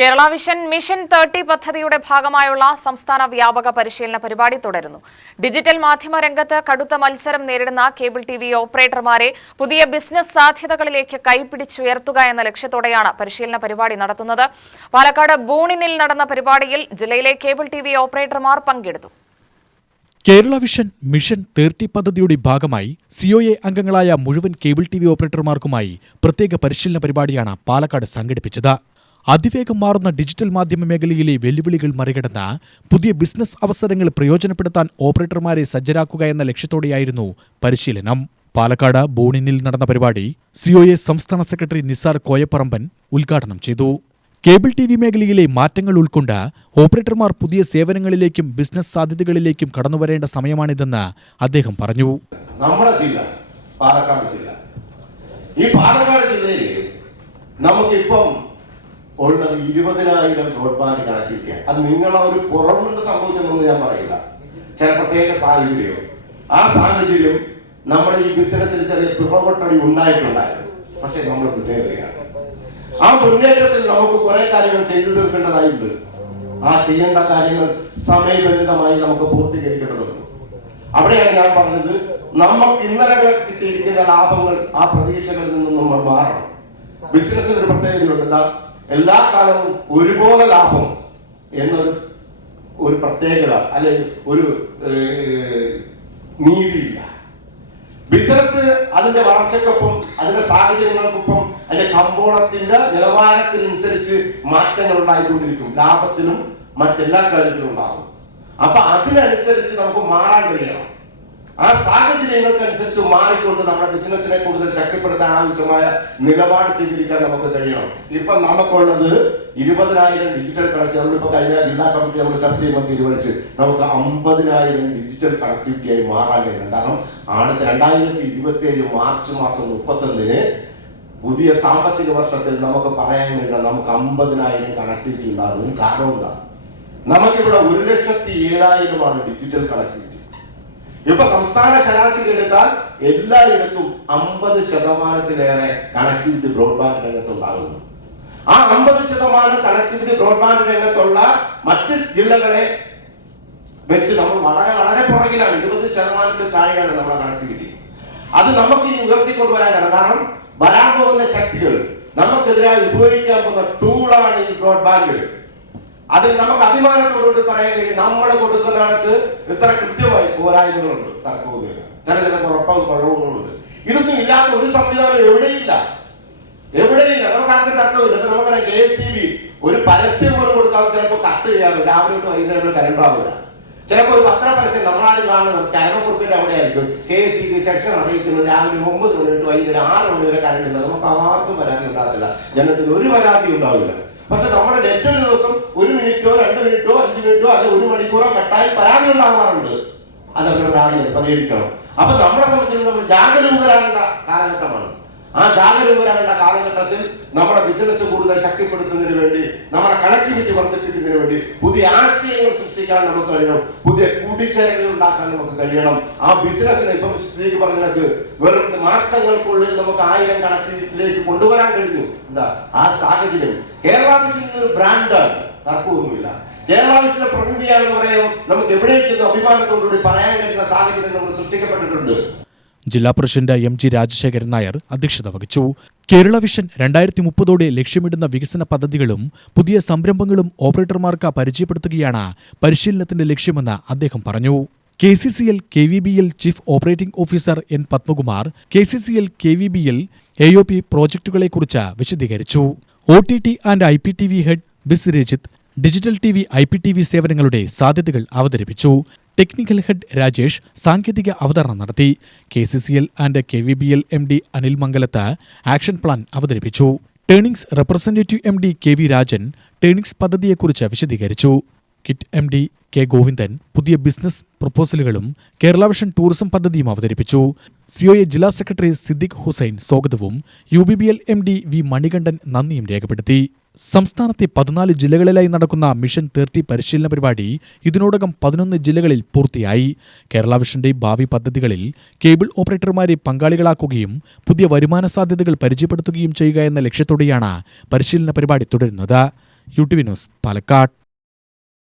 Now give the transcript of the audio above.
Kerala vision mission 30 പദ്ധതിയുടെ ഭാഗമായുള്ള സംസ്ഥാന വ്യാപക പരിശീലന പരിപാടി തുടരുന്നു. ഡിജിറ്റൽ മാധ്യമ രംഗത്ത് കടുത്ത മത്സരം നേരിടുന്ന കേബിൾ ടിവി ഓപ്പറേറ്റർമാരെ പുതിയ ബിസിനസ് സാധ്യതകളിലേക്ക് കൈപിടിച്ചുയർത്തുക എന്ന ലക്ഷ്യത്തോടെയാണ് പരിശീലന പരിപാടി നടത്തുന്നത്. പാലക്കാട് ബൂണിനിൽ നടന്ന പരിപാടിയിൽ ജില്ലയിലെ കേബിൾ ടിവി ഓപ്പറേറ്റർമാർ പങ്കെടുത്തു. കേരള വിഷൻ മിഷൻ 30 പദ്ധതിയുടെ ഭാഗമായി സിഒഎ അംഗങ്ങളായ മുഴുവൻ കേബിൾ ടിവി ഓപ്പറേറ്റർമാർക്കുമായി പ്രത്യേക പരിശീലന പരിപാടിയാണ് പാലക്കാട് സംഘടിപ്പിച്ചത്. അതിവേഗം മാറുന്ന ഡിജിറ്റൽ മാധ്യമ മേഖലയിലെ വെല്ലുവിളികൾ മറികടന്ന് പുതിയ ബിസിനസ് അവസരങ്ങൾ പ്രയോജനപ്പെടുത്താൻ ഓപ്പറേറ്റർമാരെ സജ്ജരാക്കുക എന്ന ലക്ഷ്യത്തോടെയായിരുന്നു പരിശീലനം. പാലക്കാട് ബൂണിനിൽ നടന്ന പരിപാടി സിഒഎ സംസ്ഥാന സെക്രട്ടറി നിസാർ കോയപ്പറമ്പൻ ഉദ്ഘാടനം ചെയ്തു. കേബിൾ ടിവി മേഖലയിലെ മാറ്റങ്ങൾ ഉൾക്കൊണ്ട് ഓപ്പറേറ്റർമാർ പുതിയ സേവനങ്ങളിലേക്കും ബിസിനസ് സാധ്യതകളിലേക്കും കടന്നുവരേണ്ട സമയമാണിതെന്ന് അദ്ദേഹം പറഞ്ഞു. നമ്മുടെ ജില്ല പാലക്കാട് ജില്ല, ഈ പാലക്കാട് ജില്ലയിൽ നമുക്കിപ്പം ഉള്ളത് 20,000 ബ്രോഡ്ബാൻഡ് കണക്ടിവിറ്റി. അത് നിങ്ങളെ ഒരു കുറവുകൊണ്ട് സംഭവിച്ചെന്നൊന്നും ഞാൻ പറയില്ല. ചില പ്രത്യേക സാഹചര്യം, ആ സാഹചര്യം നമ്മുടെ ഈ ബിസിനസ്സിൽ ചെറിയ പിറവട്ടടി ഉണ്ടായിട്ടുണ്ടായിരുന്നു. പക്ഷെ നമ്മൾ മുന്നേറുകയാണ്. ആ മുന്നേറ്റത്തിൽ നമുക്ക് കുറെ കാര്യങ്ങൾ ചെയ്തു തീർക്കേണ്ടതായിട്ടുണ്ട്. ആ ചെയ്യേണ്ട കാര്യങ്ങൾ സമയബന്ധിതമായി നമുക്ക് പൂർത്തീകരിക്കേണ്ടതുണ്ട്. അവിടെയാണ് ഞാൻ പറഞ്ഞത്, നമുക്ക് ഇന്നലെ കിട്ടിയിരിക്കുന്ന ലാഭങ്ങൾ, ആ പ്രതീക്ഷകളിൽ നിന്നും നമ്മൾ മാറണം. ബിസിനസ്സിന് ഒരു പ്രത്യേകതയുണ്ട്. എന്താ, എല്ലാ കാലവും ഒരുപോലെ ലാഭം എന്നൊരു പ്രത്യേകത അല്ലെങ്കിൽ ഒരു നീതിയില്ല. ബിസിനസ് അതിന്റെ വളർച്ചയ്ക്കൊപ്പം, അതിന്റെ സാഹചര്യങ്ങൾക്കൊപ്പം, അതിന്റെ കമ്പോളത്തിന്റെ നിലവാരത്തിനനുസരിച്ച് മാറ്റങ്ങൾ ഉണ്ടായിക്കൊണ്ടിരിക്കും. ലാഭത്തിനും മറ്റെല്ലാ കാര്യത്തിലും ഉണ്ടാകും. അപ്പൊ അതിനനുസരിച്ച് നമുക്ക് മാറാൻ കഴിയണം. ആ സാഹചര്യങ്ങൾക്കനുസരിച്ച് മാറിക്കൊണ്ട് നമ്മുടെ ബിസിനസിനെ കൂടുതൽ ശക്തിപ്പെടുത്താൻ ആവശ്യമായ നിലപാട് സ്വീകരിക്കാൻ നമുക്ക് കഴിയണം. ഇപ്പൊ നമുക്കുള്ളത് 20,000 ഡിജിറ്റൽ കണക്ട്. നമ്മളിപ്പോ കഴിഞ്ഞ ജില്ലാ കമ്മിറ്റി നമ്മൾ ചർച്ച ചെയ്യുമ്പോൾ തീരുമാനിച്ച് നമുക്ക് 50,000 ഡിജിറ്റൽ കണക്ടിവിറ്റിയായി മാറാൻ കഴിയണം. കാരണം 2027 മാർച്ച് മാസം 31 പുതിയ സാമ്പത്തിക വർഷത്തിൽ നമുക്ക് പറയാൻ കഴിയണം നമുക്ക് 50,000 കണക്ടിവിറ്റി ഉണ്ടാകുന്നതിന് കാരണം എന്താ? നമുക്കിവിടെ 1,07,000 ഡിജിറ്റൽ കണക്ടിവിറ്റി. ഇപ്പൊ സംസ്ഥാന ശരാശരി എടുത്താൽ എല്ലായിടത്തും 50% കണക്ടിവിറ്റി ബ്രോഡ്ബാൻഡ് രംഗത്തുണ്ടാകുന്നു. ആ 50% കണക്ടിവിറ്റി ബ്രോഡ്ബാൻഡ് രംഗത്തുള്ള മറ്റ് ജില്ലകളെ വെച്ച് നമ്മൾ വളരെ വളരെ പുറകിലാണ്. 20% താഴെയാണ് നമ്മുടെ കണക്ടിവിറ്റി. അത് നമുക്ക് ഇനി ഉയർത്തിക്കൊണ്ടുവരാൻ കാരണം വരാൻ പോകുന്ന ശക്തികൾ നമുക്കെതിരായി ഉപയോഗിക്കാൻ പോകുന്ന ടൂളാണ് ഈ ബ്രോഡ്ബാൻഡ്. അതിൽ നമുക്ക് അഭിമാനത്തോടുകൂടി പറയാൻ കഴിയും, നമ്മൾ കൊടുക്കുന്ന ആൾക്ക് ഇത്ര കൃത്യമായി പോരായ്മകളുണ്ട്, തർക്കവുമില്ല, ചില കുറവുകളുണ്ട്. ഇതൊന്നും ഇല്ലാത്ത ഒരു സംവിധാനം എവിടെയില്ല. നമുക്ക് ആർക്കും തർക്കമില്ല. ഇപ്പൊ നമുക്കറിയാം, KSCB ഒരു പരസ്യം പോലും കൊടുക്കാതെ ചിലപ്പോൾ കട്ട് ചെയ്യാറുണ്ട്. രാവിലെ തൊട്ട് വൈകുന്നേരം കറണ്ട് ആവില്ല. ചിലപ്പോൾ ഒരു പത്ര പരസ്യം നമ്മളാരും കാണുന്നത് ചരമക്കുറിപ്പിന്റെ അവിടെ ആയിരിക്കും. KSCB സെക്ഷൻ അറിയിക്കുന്നത് രാവിലെ 9 മണി തൊട്ട് വൈകുന്നേരം 6 മണി വരെ കറണ്ട് ഇല്ല. നമുക്ക് ആർക്കും പരാതി ഉണ്ടാകത്തില്ല, ജനത്തിന് ഒരു പരാതി ഉണ്ടാവില്ല. പക്ഷെ നമ്മുടെ നെറ്റ് ഒരു ദിവസം 1 മിനിറ്റോ 2 മിനിറ്റോ 5 മിനിറ്റോ അത് 1 മണിക്കൂറോ കട്ടായി പരാതി ഉണ്ടാകാറുണ്ട്. അതവരുടെ പരാതി പരിഹരിക്കണം. അപ്പൊ നമ്മളെ സംബന്ധിച്ച് നമ്മൾ ജാഗരൂകരാകേണ്ട കാലഘട്ടമാണ്. ആ ജാഗരൂകരാകേണ്ട കാലഘട്ടത്തിൽ നമ്മുടെ ബിസിനസ് കൂടുതൽ ശക്തിപ്പെടുത്തുന്നതിന് വേണ്ടി, നമ്മുടെ കണക്ടിവിറ്റി വർദ്ധിപ്പിക്കുന്നതിന് വേണ്ടി പുതിയ ആശയങ്ങൾ സൃഷ്ടിക്കാൻ നമുക്ക് കഴിയണം. പുതിയ കൂട്ടിച്ചേരലുകൾ ഉണ്ടാക്കാൻ നമുക്ക് കഴിയണം. ആ ബിസിനസ്സിനെ ഇപ്പം സ്ത്രീക്ക് പറഞ്ഞത് വെറും മാസങ്ങൾക്കുള്ളിൽ നമുക്ക് 1000 കണക്ടിവിറ്റിയിലേക്ക് കൊണ്ടുവരാൻ കഴിഞ്ഞു. എന്താ ആ സാഹചര്യം? കേരള വിഷൻ ഒരു ബ്രാൻഡാണ്, തർക്കമൊന്നുമില്ല. കേരള വിഷന്റെ പ്രതിനിധിയാണെന്ന് പറയാം, നമുക്ക് എവിടെ ചെന്ന് അഭിമാനത്തോടുകൂടി പറയാൻ കഴിയുന്ന സാഹചര്യം നമ്മൾ സൃഷ്ടിക്കപ്പെട്ടിട്ടുണ്ട്. ജില്ലാ പ്രസിഡന്റ് MG രാജശേഖരൻ നായർ അധ്യക്ഷത വഹിച്ചു. കേരള വിഷൻ 2030 ലക്ഷ്യമിടുന്ന വികസന പദ്ധതികളും പുതിയ സംരംഭങ്ങളും ഓപ്പറേറ്റർമാർക്ക് പരിചയപ്പെടുത്തുകയാണ് പരിശീലനത്തിന്റെ ലക്ഷ്യമെന്ന് അദ്ദേഹം പറഞ്ഞു. KCCL KVBL chief operating officer N Padmakumar KCCL KVBL AOP പ്രോജക്ടുകളെക്കുറിച്ച് വിശദീകരിച്ചു. OTT and IPTV head biz Rajith digital TV IPTV സേവനങ്ങളുടെ സാധ്യതകൾ അവതരിപ്പിച്ചു. ടെക്നിക്കൽ ഹെഡ് രാജേഷ് സാങ്കേതിക അവതരണം നടത്തി. KCCL and KVBL MD Anil Mangalath action plan അവതരിപ്പിച്ചു. ടേണിംഗ്സ് റെപ്രസെന്റേറ്റീവ് MD KV രാജൻ ടേണിംഗ്സ് പദ്ധതിയെക്കുറിച്ച് വിശദീകരിച്ചു. കിറ്റ് MD K ഗോവിന്ദൻ പുതിയ ബിസിനസ് പ്രപ്പോസലുകളും കേരള വിഷൻ ടൂറിസം പദ്ധതിയും അവതരിപ്പിച്ചു. സിഒഎ ജില്ലാ സെക്രട്ടറി സിദ്ദിഖ് ഹുസൈൻ സ്വാഗതവും UBBL MD V മണികണ്ഠൻ നന്ദിയും രേഖപ്പെടുത്തി. സംസ്ഥാനത്തെ 14 ജില്ലകളിലായി നടക്കുന്ന മിഷൻ 30 പരിശീലന പരിപാടി ഇതിനോടകം 11 ജില്ലകളിൽ പൂർത്തിയായി. കേരള വിഷന്റെ ഭാവി പദ്ധതികളിൽ കേബിൾ ഓപ്പറേറ്റർമാരെ പങ്കാളികളാക്കുകയും പുതിയ വരുമാന സാധ്യതകൾ പരിചയപ്പെടുത്തുകയും ചെയ്യുക എന്ന ലക്ഷ്യത്തോടെയാണ് പരിശീലന പരിപാടി തുടരുന്നത്. UTV news Palakkad.